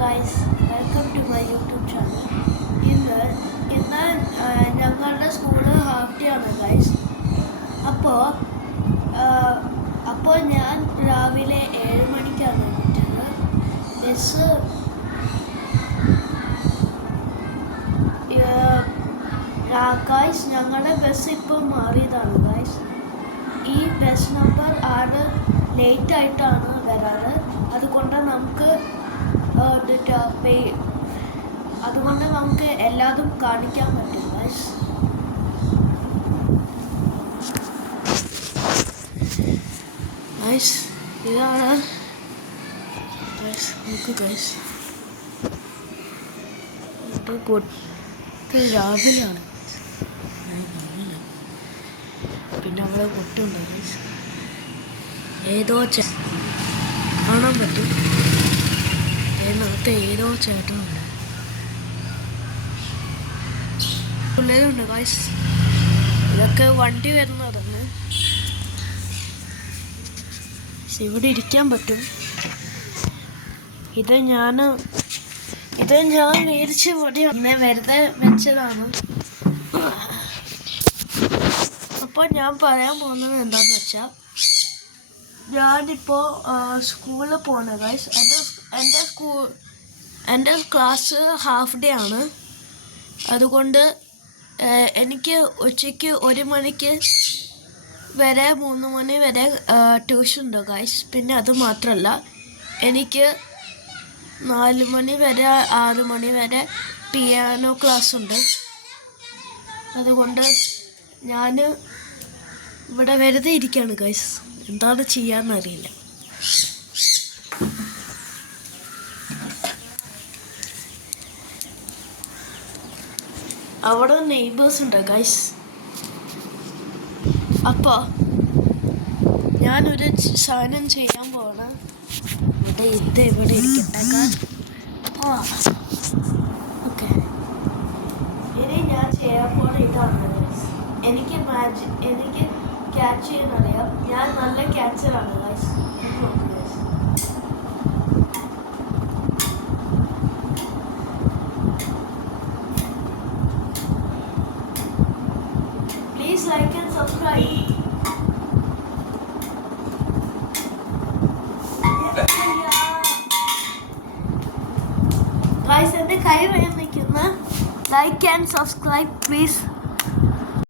Guys, welcome to my YouTube channel. ഇന്ന് ഞങ്ങളുടെ school half day ആണ് ഗൈസ്. അപ്പോൾ ഞാൻ രാവിലെ 7 മണിക്കാണ് എണീറ്റത്. ബസ് ഗൈസ്, ഞങ്ങളുടെ ബസ് ഇപ്പോൾ മാറിയതാണ് ഗൈസ്. ഈ ബസ് നമ്പർ ആണ് ലേറ്റായിട്ടാണ് വരാറ്. അതുകൊണ്ട് നമുക്ക് എല്ലാതും കാണിക്കാൻ പറ്റും ഗൈസ്. ഗൈസ്, ഇതാണ് ഗൈസ്. നമുക്ക് ഗൈസ് രാവിലെയാണ്. പിന്നെ അവിടെ കൊട്ടുണ്ട് ഗൈസ്. ഏതോ കാണാൻ പറ്റും. അതിനകത്ത് ഏതോ ചേട്ടനുണ്ട്. പിള്ളേരുണ്ട് ഗൈസ്. ഇതൊക്കെ വണ്ടി വരുന്നതാണ്. ഇവിടെ ഇരിക്കാൻ പറ്റും. ഇത് ഞാൻ മേടിച്ച് പൊടിയൊന്നെ വെറുതെ വെച്ചതാണ്. അപ്പോൾ ഞാൻ പറയാൻ പോകുന്നത് എന്താണെന്ന് വെച്ചാൽ, ഞാനിപ്പോൾ സ്കൂളിൽ പോകണം ഗൈസ്. എൻ്റെ ക്ലാസ് ഹാഫ് ഡേ ആണ്. അതുകൊണ്ട് എനിക്ക് ഉച്ചയ്ക്ക് 1 മണിക്ക് വരെ 3 മണി വരെ ട്യൂഷൻ ഉണ്ട് ഗൈസ്. പിന്നെ അത് മാത്രമല്ല, എനിക്ക് 4 മണി വരെ 6 മണി വരെ പിയാനോ ക്ലാസ് ഉണ്ട്. അതുകൊണ്ട് ഞാൻ ഇവിടെ വെറുതെ ഇരിക്കുകയാണ് ഗൈസ്. എന്താണ് ചെയ്യാന്നറിയില്ല. അവിടെ നെയ്ബേഴ്സ് ഉണ്ട് ഗൈസ്. അപ്പോൾ ഞാനൊരു സാധനം ചെയ്യാൻ പോകണം. ഇവിടെ ഇരിക്കട്ടെ. ഓക്കെ, ഇനി ഞാൻ ചെയ്യാൻ പോകുന്ന ഇതാണ് ഗൈസ്. എനിക്ക് ക്യാച്ച് ചെയ്യാനറിയാം. ഞാൻ നല്ല ക്യാച്ചറാണ് guys. Please like and subscribe. Guys, എൻ്റെ കൈ വേദനിക്കുന്ന ലൈക്ക് ആൻഡ് സബ്സ്ക്രൈബ് പ്ലീസ്.